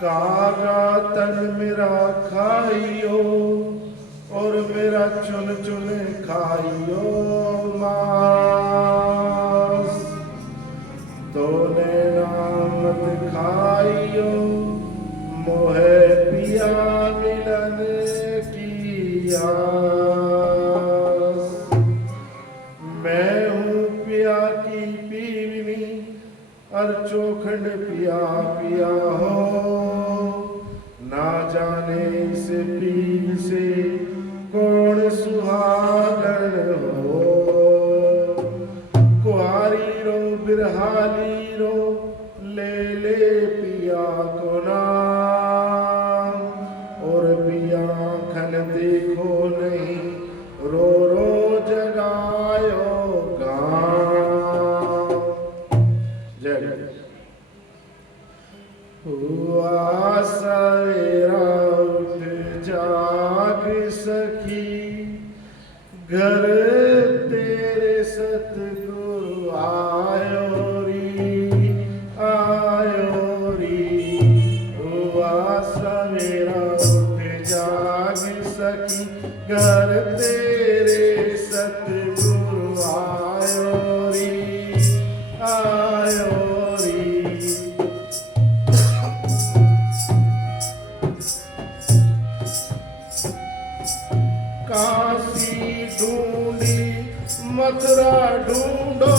कागा तन मेरा खाइयो और मेरा चुन चुन खाइयो मांस, तोने नामत खाइयो मोहे पिया मिलन की आस। मैं हूँ पिया की पीवनी और चोखंड पिया पिया हो, ना जाने से पीव से कौन सुहागन हो। कुआरी रो बिरहाली रो ले ले पिया को नाम, और पिया खन देखो नहीं रो रो जगायो गाँव। जय हुआ सवेरा उठ जाग सखी, घर तेरे सतगुरु आयो री। हुआ सवेरा उठ जाग सखी, घर तेरे सतगुरु आयो री। काशी ढूंढी मथुरा ढूंढो,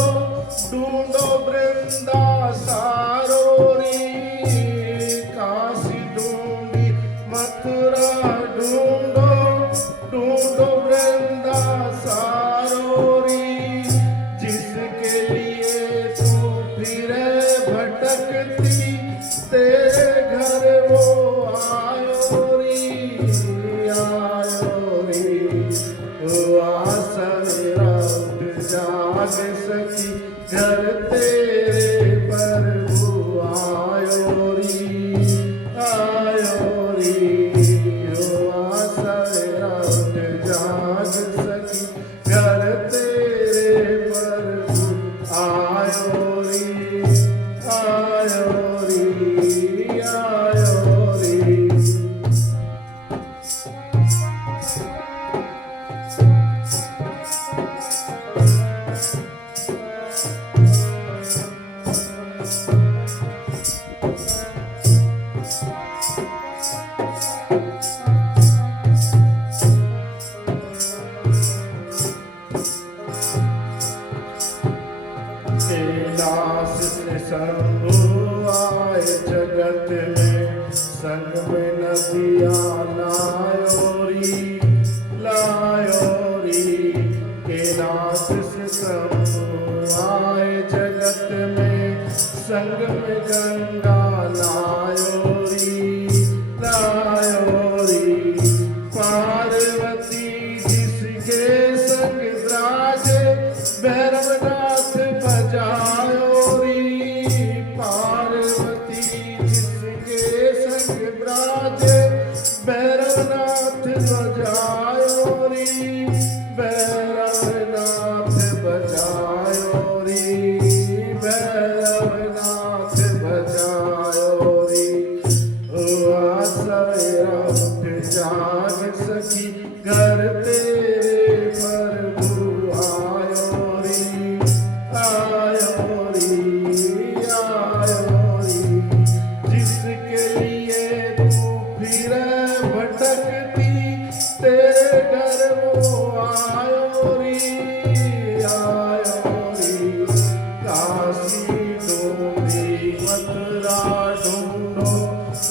ढूंढो वृंदा सारो री। काशी ढूंढी मथुरा ढूंढो, ढूंढो वृंदा सारो री। जिसके लिए तू फिरे भटकती, तेरे घर वो आयो री। हुआ सवेरा उठ जाग सखी, घर तेरे प्रभु आयो री। हुआ सवेरा उठ जाग सखी, घर तेरे प्रभु आयो री। कैलाश से शंभु आए जगत में, संग में नदिया लायो री। कैलाश से शंभु आए जगत में, संग में गंगा लायो री। पार्वती जिसके संग विराजे, भैरवनाथ बजायो री। पार्वती जिसके संग विराजे, भैरवनाथ बजायो री। भैरवनाथ बजायो री। भैरवनाथ बजायो री। हुआ सवेरा उठ जाग सखी, घर तेरे प्रभु आयो री। जिसके लिए तू फिरे भटकती, तेरे घर वो आयो री। काशी ढूंढी मथुरा ढूंढो,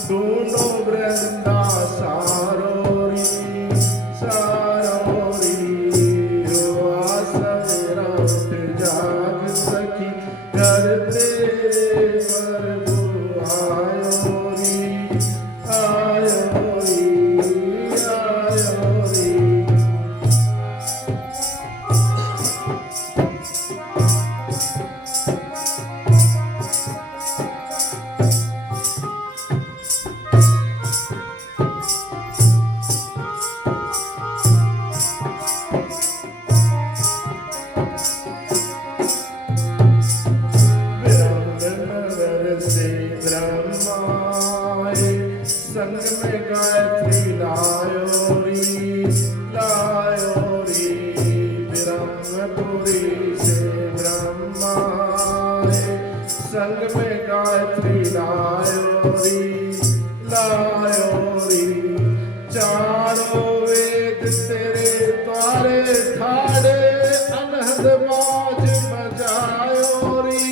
ढूंढो वृंदा सारो री। हुआ सवेरा उठ जाग सखी, घर तेरे संग में गायत्री लायो री चारों वेद तेरे द्वारे ठाड़े अनहद बाज बजायो री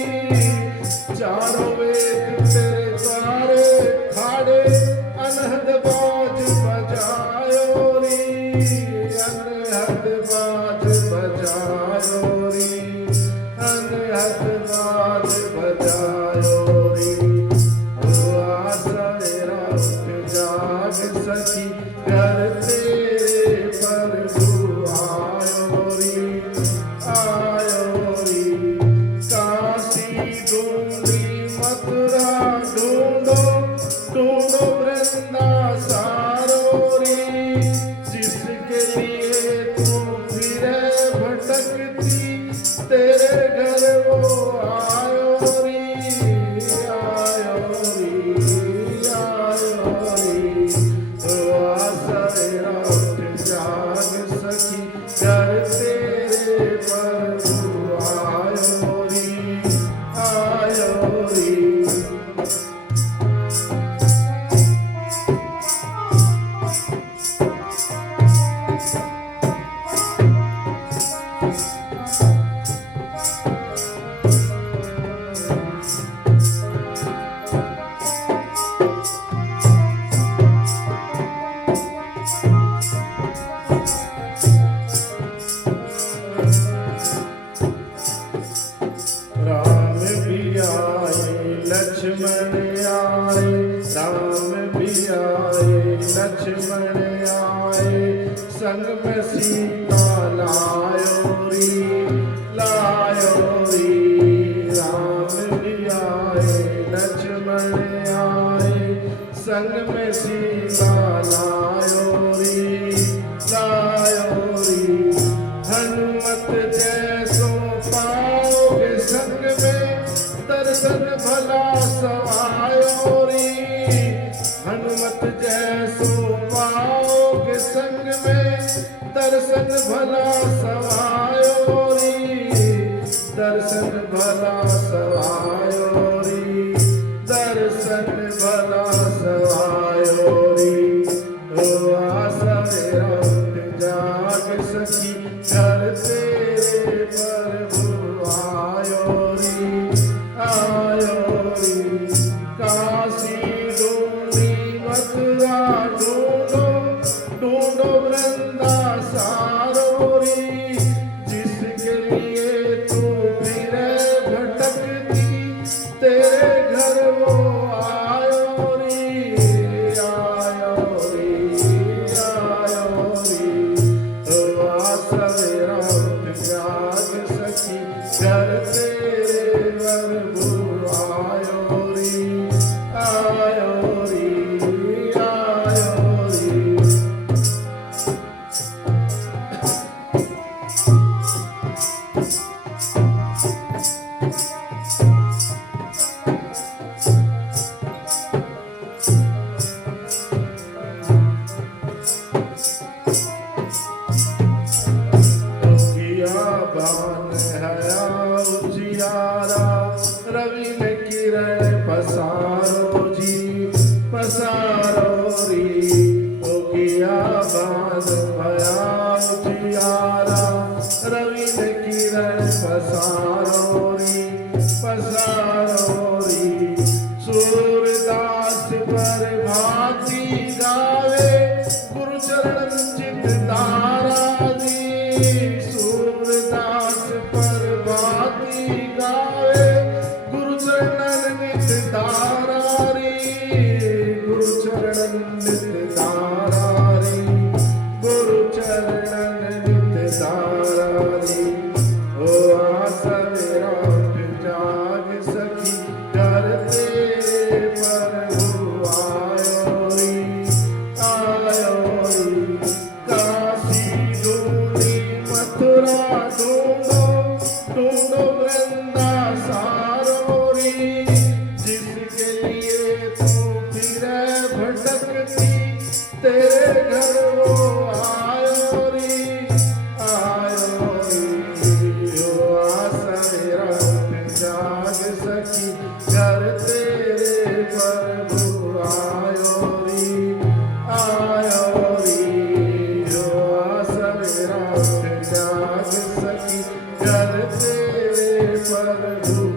चारों वेद तेरे द्वारे ठाड़े अनहद बाज बजायो री अनहद बाज बजायो री अनहद बाज बजायो री सवेरा उठ जाग सखी घर तेरे प्रभु आयो री काशी ढूंढी मथुरा ढूंढो ढूंढो वृंदा सारो री जिसके लिए तू फिरे भटकती तेरे घर वो आयो री सवेरा उठ जाग सखी घर तेरे प्रभु आयो री राम भी आए लक्ष्मण आए राम भी आए लक्ष्मण आए संग में सीता लायो री राम भी आए लक्ष्मण आए संग में सीता लायो री हनुमत जैसो पाओगे संग में दर्शन भला सवायो री हनुमत जैसो पाओगे संग में दर्शन भला सवायो री दर्शन भला सवायो री दर्शन भला सवायो री सवेरा उठ जाग सखी घर तेरे प्रभु आयो री काशी ढूंढी मथुरा ढूंढो ढूंढो वृंदा सारो री जिसके लिए तू फिरे भटकती तेरे घर वो आयो री सवेरा उठ जाग सखी घर तेरे प्रभु आयो री बान हया उजियारा रवि ने किरण पसारो जी पसारो री बान हया उजियारा रवि ने किरण पसारो री सूरदास पर भाती गावे गुरु चरण चित तारा दी सूरदास पर भाती गावे गुरु चरण नित तारा प्रभु